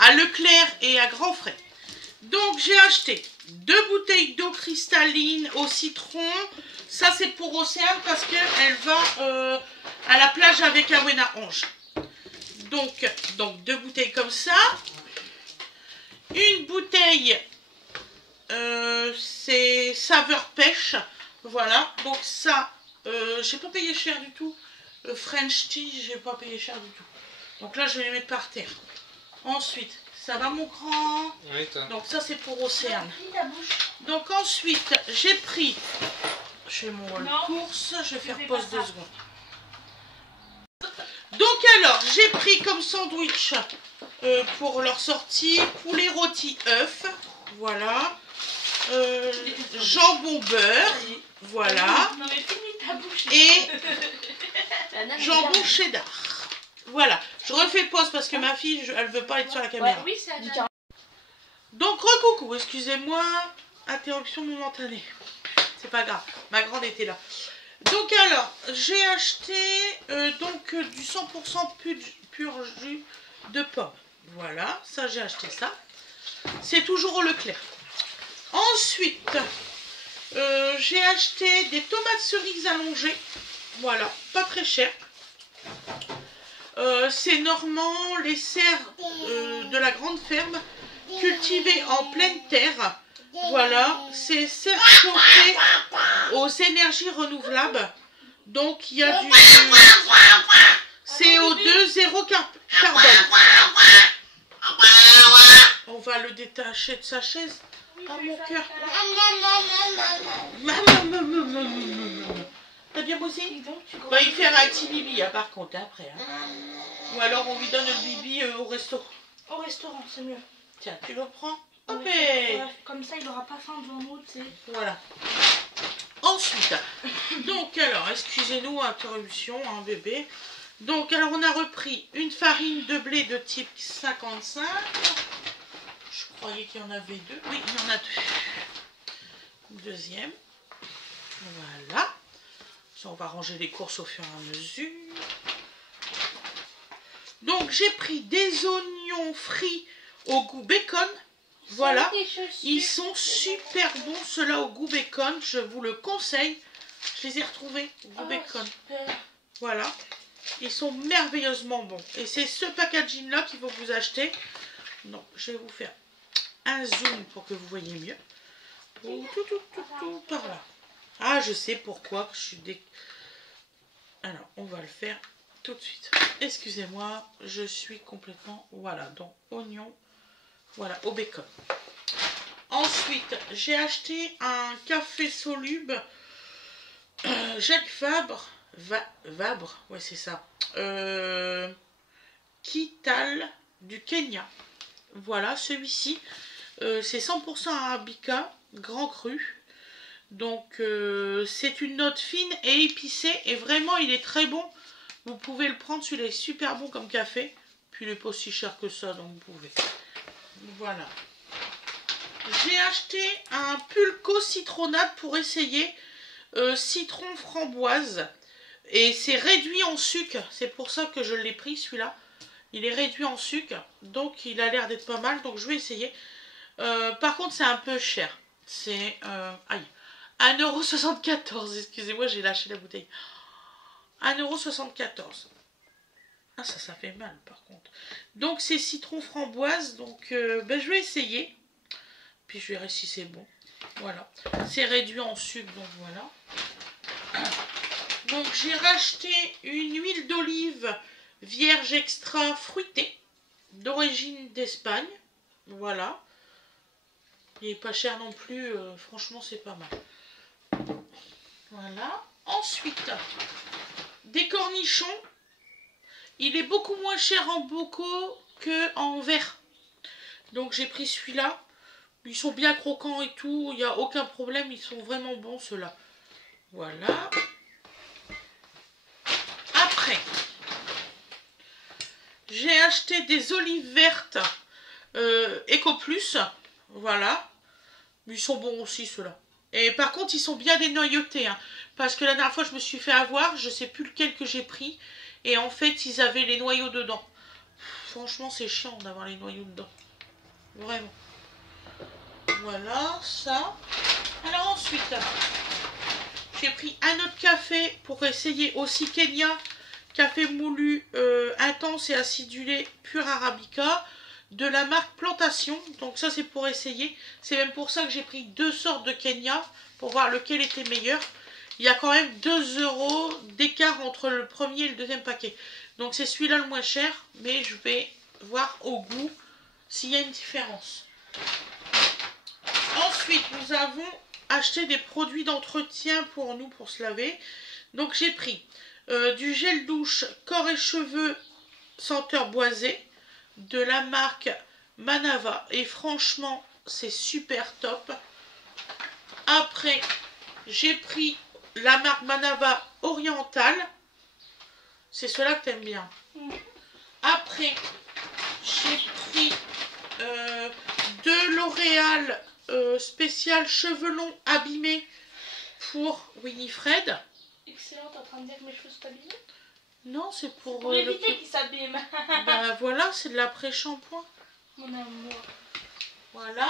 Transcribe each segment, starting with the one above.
à Leclerc et à Grand Frais. Donc j'ai acheté 2 bouteilles d'eau cristalline au citron. Ça c'est pour Océane parce qu'elle va à la plage avec Awena Ange. Donc 2 bouteilles comme ça. Une bouteille, c'est saveur pêche. Voilà, donc ça, j'ai pas payé cher du tout. French tea, j'ai pas payé cher du tout. Donc là, je vais les mettre par terre. Ensuite, ça va mon grand. Oui, donc ça, c'est pour Océane. Donc ensuite, j'ai pris, chez mon course, je vais faire pause 2 secondes. Donc alors, j'ai pris comme sandwich pour leur sortie poulet rôti œuf, voilà, jambon beurre, voilà, et jambon cheddar. Voilà, je refais pause parce que ma fille, elle veut pas être sur la caméra. Donc recoucou, excusez-moi, interruption momentanée. C'est pas grave, ma grande était là. Donc alors, j'ai acheté du 100% pur jus de pomme. Voilà, ça j'ai acheté ça. C'est toujours au Leclerc. Ensuite, j'ai acheté des tomates cerises allongées. Voilà, pas très cher. C'est normand, les serres de la grande ferme, cultivées en pleine terre. Voilà, c'est serre chauffée aux énergies renouvelables. Donc il y a du CO2 zéro carbone. On va le détacher de sa chaise. Ah mon cœur. T'as bien bossé? Bah, il fait un petit bibi par contre après. Hein. Ou alors on lui donne le bibi au resto. Au restaurant, c'est mieux. Tiens, tu le prends? Hop, comme ça il n'aura pas faim devant nous, tu sais. Voilà. Ensuite, donc alors, excusez-nous, interruption, hein, bébé. Donc alors on a repris une farine de blé de type 55. Je croyais qu'il y en avait 2. Oui, il y en a 2. Deuxième. Voilà. Ça, on va ranger les courses au fur et à mesure. Donc j'ai pris des oignons frits au goût bacon. Voilà, ils sont super bons, ceux-là au goût bacon, je vous le conseille. Je les ai retrouvés au goût bacon. Super. Voilà, ils sont merveilleusement bons. Et c'est ce packaging-là qu'il faut vous acheter. Donc, je vais vous faire un zoom pour que vous voyez mieux. Tout, par là. Ah, je sais pourquoi je suis Alors, on va le faire tout de suite. Excusez-moi, je suis complètement... Voilà, donc oignon. Voilà, au bacon. Ensuite, j'ai acheté un café soluble Jacques Vabre. Vabre, ouais, c'est ça. Kital du Kenya. Voilà, celui-ci. C'est 100% arabica, grand cru. Donc, c'est une note fine et épicée. Et vraiment, il est très bon. Vous pouvez le prendre, celui-là est super bon comme café. Puis, il n'est pas aussi cher que ça, donc vous pouvez. Voilà. J'ai acheté un pulco citronnade pour essayer citron framboise. Et c'est réduit en sucre. C'est pour ça que je l'ai pris celui-là. Il est réduit en sucre. Donc il a l'air d'être pas mal. Donc je vais essayer. Par contre c'est un peu cher. C'est 1,74 €. Excusez-moi, j'ai lâché la bouteille. 1,74 €. Ah, ça fait mal par contre. Donc c'est citron framboise. Donc je vais essayer. Puis je verrai si c'est bon. Voilà. C'est réduit en sucre. Donc voilà. Donc j'ai racheté une huile d'olive vierge extra fruitée. D'origine d'Espagne. Voilà. Il n'est pas cher non plus. Franchement c'est pas mal. Voilà. Ensuite, des cornichons. Il est beaucoup moins cher en bocaux qu'en verre. Donc j'ai pris celui-là. Ils sont bien croquants et tout. Il n'y a aucun problème. Ils sont vraiment bons ceux-là. Voilà. Après, j'ai acheté des olives vertes Eco Plus. Voilà. Ils sont bons aussi ceux-là. Et par contre, ils sont bien dénoyautés. Hein, parce que la dernière fois, je me suis fait avoir. Je ne sais plus lequel que j'ai pris. Et en fait, ils avaient les noyaux dedans. franchement, c'est chiant d'avoir les noyaux dedans. Vraiment. Voilà, ça. Alors ensuite, j'ai pris un autre café pour essayer aussi Kenya. Café moulu intense et acidulé pur Arabica de la marque Plantation. Donc ça c'est pour essayer. C'est même pour ça que j'ai pris 2 sortes de Kenya pour voir lequel était meilleur. Il y a quand même 2 € d'écart entre le premier et le deuxième paquet. Donc c'est celui-là le moins cher, mais je vais voir au goût s'il y a une différence. Ensuite, nous avons acheté des produits d'entretien pour nous, pour se laver. Donc j'ai pris du gel douche corps et cheveux senteur boisé de la marque Manava. Et franchement, c'est super top. Après, j'ai pris la marque Manava Oriental. C'est cela que tu aimes bien. Après, j'ai pris de L'Oréal spécial cheveux longs abîmés pour Winifred. Excellent, t'es en train de dire que mes cheveux sont abîmés? Non, c'est pour... Pour éviter qu'ils s'abîment. Ben voilà, c'est de l'après-shampoing. Mon amour. Voilà.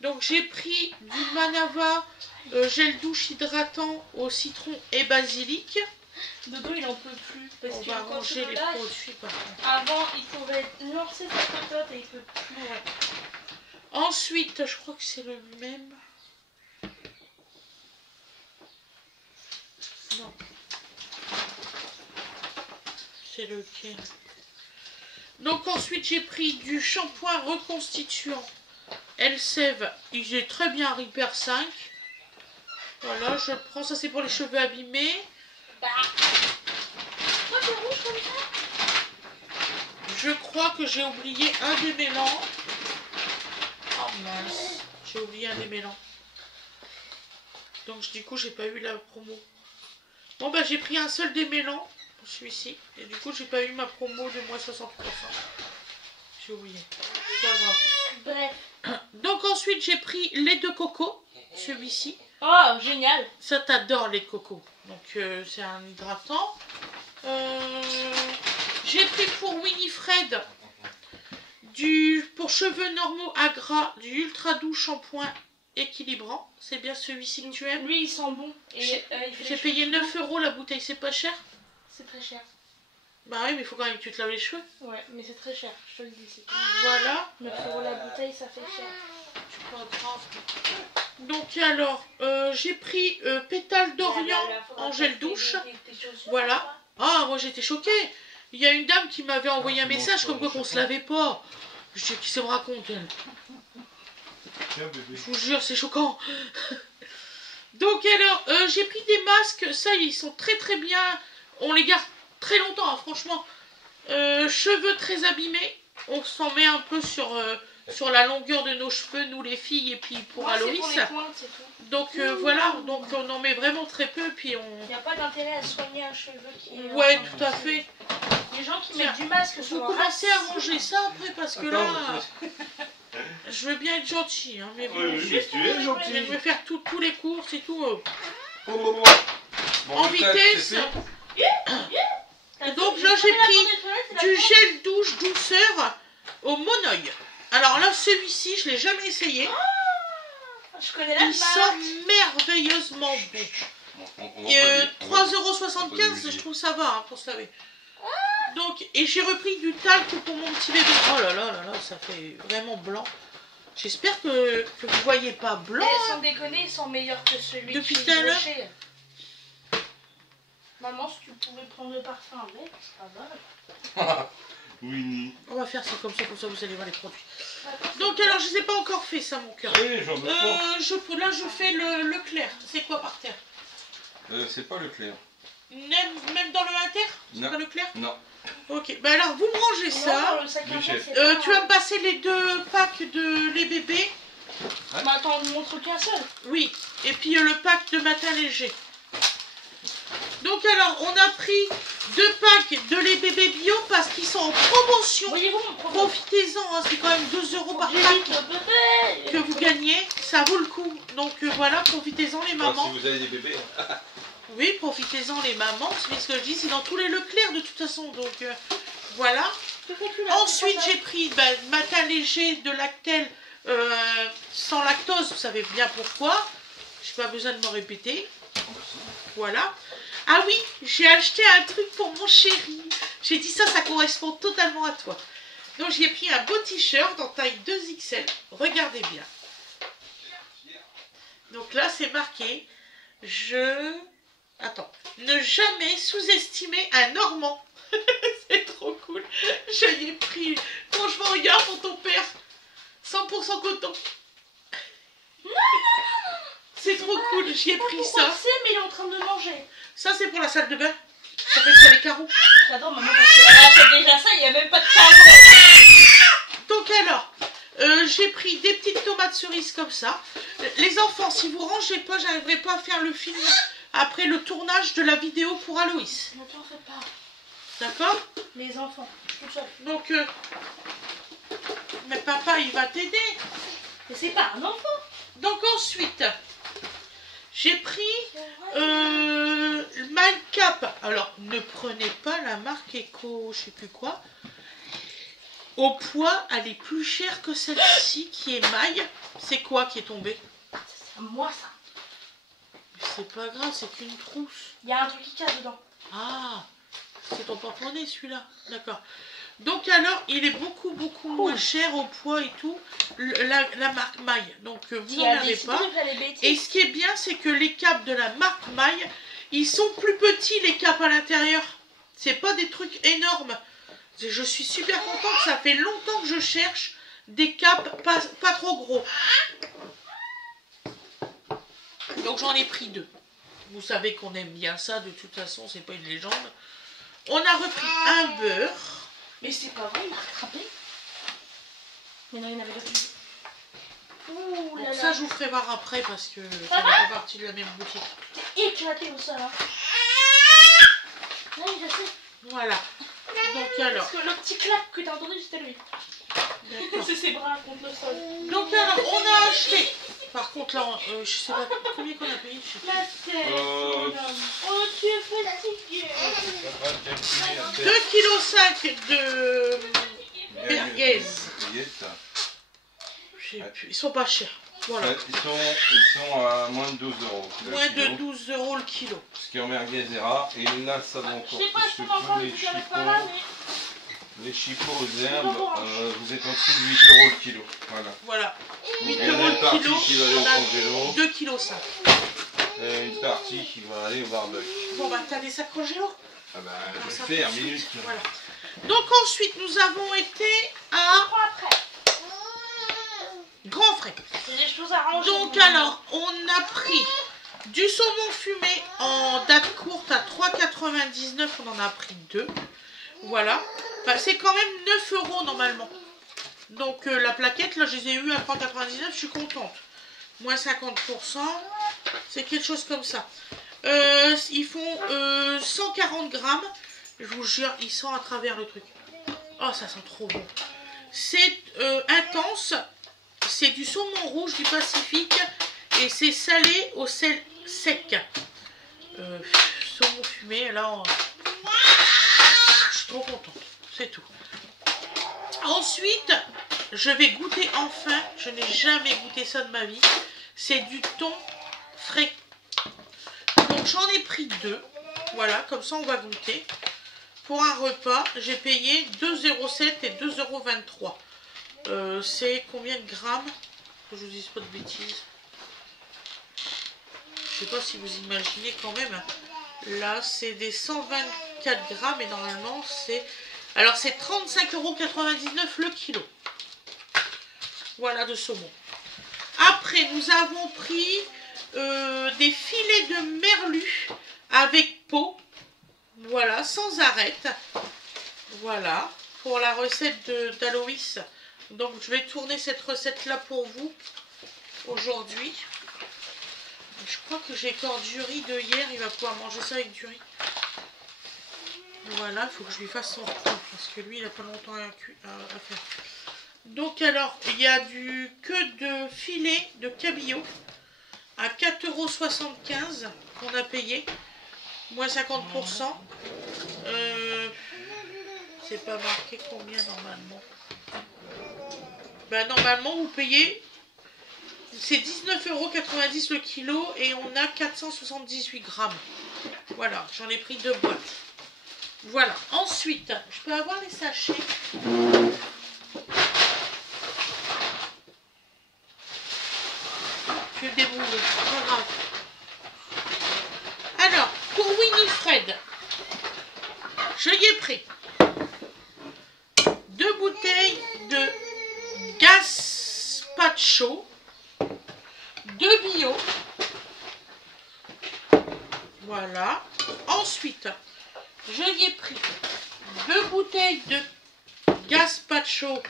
Donc j'ai pris du Manava gel douche hydratant au citron et basilic. Dodo il en peut plus. Parce On que va quand ranger je les lâche, produits par contre. avant il pouvait lancer sa cocotte et il peut plus. Ouais. Ensuite, je crois que c'est le même. Non. C'est lequel? Donc ensuite j'ai pris du shampoing reconstituant Elseve. Il est très bien Repair 5. Voilà, je prends. Ça c'est pour les cheveux abîmés. Bah. Pourquoi t'es rouge comme ça? Je crois que j'ai oublié un démêlant. Oh mince, j'ai oublié un démêlant. Donc du coup j'ai pas eu la promo. Bon bah j'ai pris un seul démêlant, celui-ci. Et du coup j'ai pas eu ma promo de moins 60%. J'ai oublié. C'est pas grave. Bref. Donc ensuite j'ai pris lait de coco, celui-ci. Oh génial. Ça t'adore lait de coco. Donc c'est un hydratant. J'ai pris pour Winifred pour cheveux normaux à gras du ultra doux shampoing équilibrant. C'est bien celui-ci que tu aimes? Lui il sent bon. J'ai payé 9 € la bouteille, c'est pas cher? C'est très cher. Bah oui, mais il faut quand même que tu te laves les cheveux. Ouais, mais c'est très cher, je te le dis. Voilà. 9 € la bouteille, ça fait cher. C'est pas grave. Donc alors, j'ai pris pétale d'Orient en gel douche. Voilà. Ah, moi j'étais choquée. Il y a une dame qui m'avait envoyé un message comme quoi qu'on se lavait pas. Je dis, qui se me raconte elle? Je vous jure, c'est choquant. Donc alors, j'ai pris des masques. Ça, ils sont très très bien. On les garde très longtemps, hein, franchement. Cheveux très abîmés. On s'en met un peu sur la longueur de nos cheveux, nous les filles, et puis pour Aloïs. Pour les pointes, c'est tout. Donc voilà, donc on en met vraiment très peu, puis on... Il n'y a pas d'intérêt à soigner un cheveu qui est... Ouais, tout à fait. Les gens qui mettent du masque sur Vous leur commencez race. à ranger ça après, parce que là, je veux bien être gentil, hein, mais bon, Oui, juste tu es gentil. je vais faire tous les courses et tout. Bon, En vitesse. Donc là, j'ai pris du gel douche douceur au Monoï. Alors là, celui-ci, je l'ai jamais essayé. Je connais la Il marque. sent merveilleusement bon. Et 3,75 €, je trouve ça va hein, pour se laver. Donc, et j'ai repris du talc pour mon petit bébé. Oh là là là là, ça fait vraiment blanc. J'espère que vous voyez pas blanc. Mais sans déconner, ils sont meilleurs que celui Depuis qui tout à est l'heure. broché. Maman, si tu pouvais prendre le parfum avec, c'est pas mal. Winnie. On va faire ça comme ça vous allez voir les produits. Donc alors, je ne les ai pas encore fait ça, mon cœur. Oui, j'en veux pas. Là, je fais le clair. C'est quoi par terre? C'est pas le clair. Même dans le inter? C'est Non. pas le clair? Non. Ok, bah alors vous me rangez ça. Le sac à Michel. main, c'est pas- Tu vas me passer les 2 packs de les bébés. Mais attends, on ne montre qu'un seul. Oui, et puis le pack de matin léger. Donc alors, on a pris 2 packs de les bébés bio parce qu'ils sont en promotion. Voyez-vous mon problème? Profitez-en, hein, c'est quand même 2 € par J'ai pack vite le bébé. que vous gagnez. Ça vaut le coup. Donc voilà, profitez-en les mamans. Si vous avez des bébés. Oui, profitez-en les mamans, c'est ce que je dis, c'est dans tous les Leclerc de toute façon, donc voilà. Ensuite, j'ai pris matin léger de Lactel sans lactose, vous savez bien pourquoi. Je n'ai pas besoin de me répéter. Voilà. Ah oui, j'ai acheté un truc pour mon chéri. J'ai dit ça correspond totalement à toi. Donc j'ai pris un beau t-shirt en taille 2XL. Regardez bien. Donc là, c'est marqué. Attends. Ne jamais sous-estimer un Normand. C'est trop cool. Je l'ai pris. Franchement, regarde pour ton père. 100% coton. C'est trop cool. J'y ai pris ça. Mais il est en train de manger. Ça, c'est pour la salle de bain. Ça fait ça les carreaux. J'adore maman parce qu'elle achète déjà ça, il n'y a même pas de carreaux. Donc alors, j'ai pris des petites tomates cerises comme ça. Les enfants, si vous rangez pas, j'arriverai pas à faire le film après le tournage de la vidéo pour Aloïs. Ne t'en fais pas. D'accord? Les enfants, tout seul. Donc, mais papa, il va t'aider. Mais c'est pas un enfant. Donc ensuite, j'ai pris Mind Cap. Alors, ne prenez pas la marque Eco, je sais plus quoi. Au poids, elle est plus chère que celle-ci qui est maille. C'est quoi qui est tombé? C'est à moi ça. C'est pas grave, c'est qu'une trousse. Il y a un truc qui casse dedans. Ah, c'est ton porte-monnaie celui-là. D'accord. Donc alors, il est beaucoup moins cher au poids et tout, la marque Maille. Donc vous n'en avez pas. Et ce qui est bien, c'est que les capes de la marque Maille, ils sont plus petits les capes à l'intérieur. C'est pas des trucs énormes. Je suis super contente, ça fait longtemps que je cherche des capes pas trop gros. Donc j'en ai pris 2. Vous savez qu'on aime bien ça, de toute façon, c'est pas une légende. On a repris un beurre. Mais c'est pas vrai, il a rattrapé. Mais non, il n'avait pas plus. Ouh là là. Ça, je vous ferai voir après parce que ça fait pas partie de la même boutique. T'es éclaté au sol. Hein. Là, il a fait. Voilà. Donc alors. Parce que le petit clap que t'as entendu, c'était lui. C'est ses bras contre le sol. Donc alors, on a acheté. Par contre, là, je sais pas combien qu'on a payé. La tête. Oh, tu es fatigué. 2,5 kg de merguez. Ils sont pas chers. Voilà. Ils sont à moins de 12 euros. Moins de 12 euros le kilo. Ce qui est en merguez est rare. Et là, ça va encore. Je sais pas, je peux encore les chipots. Les chipots aux herbes, vous êtes en dessous de 8 euros le kilo. Voilà. 8 il y a euros une le partie kilo. qui va aller au congélo. 2,5 kg. Et une partie qui va aller au barbecue. Bon, bah, t'as des sacs congélo? Ah bah, je vais faire minute. Voilà. Donc ensuite, nous avons été à Grand Frais. J'ai des choses à ranger. Donc alors, on a pris du saumon fumé en date courte à 3,99 €. On en a pris 2. Voilà. Enfin, c'est quand même 9 € normalement. Donc la plaquette, là, je les ai eues à 3,99 €. Je suis contente. Moins 50%. C'est quelque chose comme ça. Ils font 140 grammes. Je vous jure, ils sentent à travers le truc. Oh, ça sent trop bon. C'est intense. C'est du saumon rouge du Pacifique. Et c'est salé au sel sec. Saumon fumé, là, je suis trop contente. C'est tout. Ensuite, je vais goûter enfin. Je n'ai jamais goûté ça de ma vie. C'est du thon frais. Donc j'en ai pris 2. Voilà, comme ça on va goûter. Pour un repas, j'ai payé 2,07 € et 2,23 €. C'est combien de grammes? Que je vous dise pas de bêtises. Je sais pas si vous imaginez quand même. Là, c'est des 124 grammes et normalement c'est... Alors c'est 35,99 € le kilo. Voilà de saumon. Après, nous avons pris des filets de merlu avec peau. Voilà, sans arête. Voilà, pour la recette d'Aloïs. Donc, je vais tourner cette recette-là pour vous aujourd'hui. Je crois que j'ai encore du riz de hier. Il va pouvoir manger ça avec du riz. Voilà, il faut que je lui fasse son repas. Parce que lui, il n'a pas longtemps à faire. Donc, alors, il y a du queue de filet de cabillaud à 4,75 € qu'on a payé. moins 50%. C'est pas marqué combien normalement. Ben, normalement, vous payez, c'est 19,90 € le kilo et on a 478 grammes. Voilà, j'en ai pris 2 boîtes. Voilà, ensuite, je peux avoir les sachets. Je vais débrouiller, c'est pas grave. Alors, pour Winifred, je y ai pris 2 bouteilles de gazpacho, 2 bio. Voilà. Ensuite, je y ai pris 2 bouteilles de gazpacho.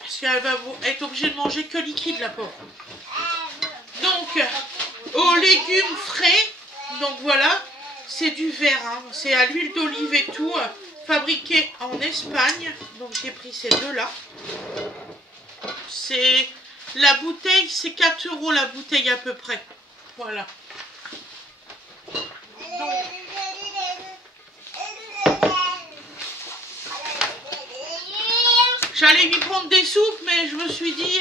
Parce qu'elle va être obligée de manger que liquide, la pauvre. Donc, aux légumes frais. Donc voilà, c'est du vert, hein. C'est à l'huile d'olive et tout, fabriqué en Espagne. Donc j'ai pris ces deux-là. C'est la bouteille, c'est 4 € la bouteille à peu près. Voilà. Donc, j'allais lui prendre des soupes, mais je me suis dit,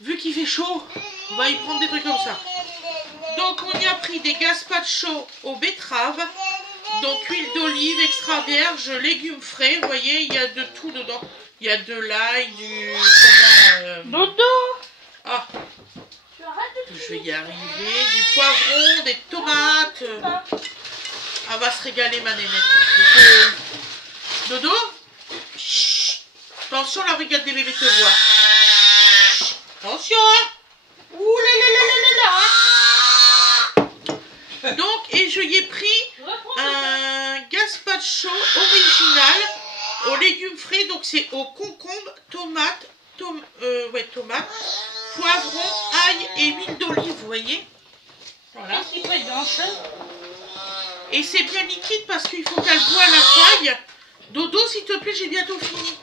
vu qu'il fait chaud, on va y prendre des trucs comme ça. Donc on y a pris des gazpacho aux betteraves, donc huile d'olive, extra vierge, légumes frais, vous voyez, il y a de tout dedans. Il y a de l'ail, du... Dodo. Ah, Tu arrêtes de je vais y arriver, du poivron, des tomates. Elle va se régaler ma nénette. Donc, Dodo, chut, attention, la brigade des bébés te voit. Chut, attention, hein. Ouh là là là là là là. Donc, et je y ai pris un gazpacho original aux légumes frais. Donc, c'est aux concombres, tomates, tomates, poivron, ail et huile d'olive, vous voyez. Voilà. Et c'est bien liquide parce qu'il faut qu'elle boive la taille. Dodo, s'il te plaît, j'ai bientôt fini.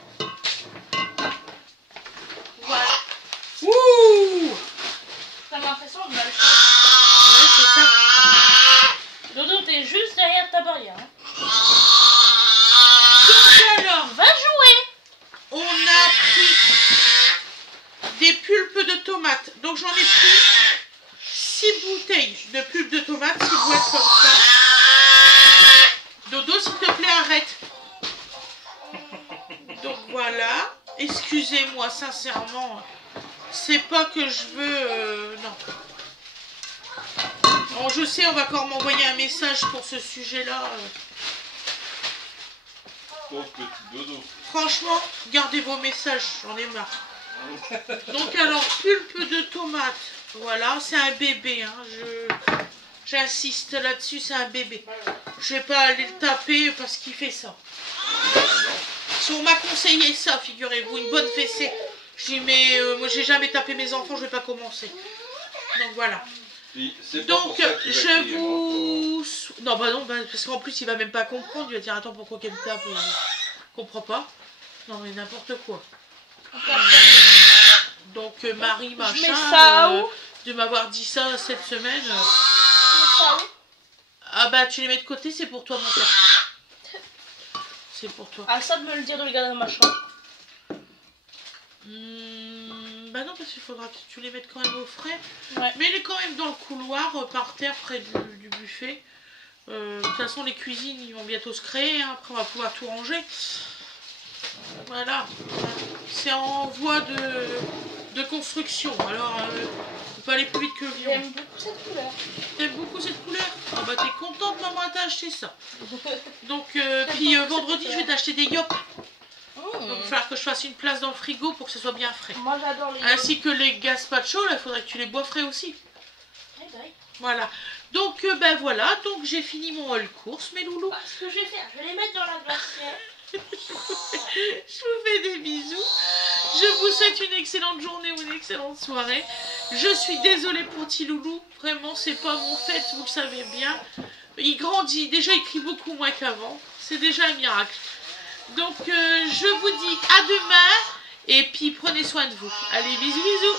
Voilà. Ouh! T'as l'impression de mal. Ouais, c'est ça. Dodo, t'es juste derrière ta barrière. Hein. Donc alors, Va jouer. on a pris des pulpes de tomates. Donc j'en ai pris 6 bouteilles de pulpes de tomates, 6 boîtes comme ça. Dodo, s'il te plaît, arrête. Donc voilà. Excusez-moi, sincèrement. C'est pas que je veux... non. Bon, je sais, on va encore m'envoyer un message pour ce sujet-là. Pauvre petit Dodo. Franchement, gardez vos messages, j'en ai marre. Donc alors, pulpe de tomate. Voilà, c'est un bébé. Hein. J'insiste là-dessus, c'est un bébé. Je vais pas aller le taper parce qu'il fait ça. Si on m'a conseillé ça, figurez-vous, une bonne fessée. Je dis, mais moi j'ai jamais tapé mes enfants, je vais pas commencer. Donc voilà. Donc je vous... Non, bah non, parce qu'en plus il va même pas comprendre. Il va dire, attends, pourquoi qu'elle me tape? Je comprends pas. Non, mais n'importe quoi. Donc Marie, machin, de m'avoir dit ça cette semaine. Ah bah tu les mets de côté, c'est pour toi mon père. C'est pour toi. Ah, ça de me le dire de les garder dans ma chambre. Bah non, parce qu'il faudra que tu les mettes quand même au frais. Ouais. Mais il est quand même dans le couloir, par terre, près du buffet. De toute façon, les cuisines, ils vont bientôt se créer. Hein. Après, on va pouvoir tout ranger. Voilà. C'est en voie de construction. Alors, faut pas aller plus vite que le lion. J'aime beaucoup cette couleur. T'aimes beaucoup cette couleur? Ah bah t'es contente, maman t'a acheté ça. Donc, puis vendredi, je vais t'acheter des yops. Donc, il va falloir que je fasse une place dans le frigo pour que ce soit bien frais. Moi, j'adore les... Ainsi que les gazpacho, là, il faudrait que tu les bois frais aussi. Voilà. Donc, ben voilà. Donc, j'ai fini mon haul course, mes loulous. Bah, ce que je vais faire, je vais les mettre dans la glacière. Je vous fais des bisous. Je vous souhaite une excellente journée ou une excellente soirée. Je suis désolée pour Tiloulou. Vraiment, c'est pas mon fait, vous le savez bien. Il grandit. Déjà, il crie beaucoup moins qu'avant. C'est déjà un miracle. Donc, je vous dis à demain. Et puis, prenez soin de vous. Allez, bisous, bisous.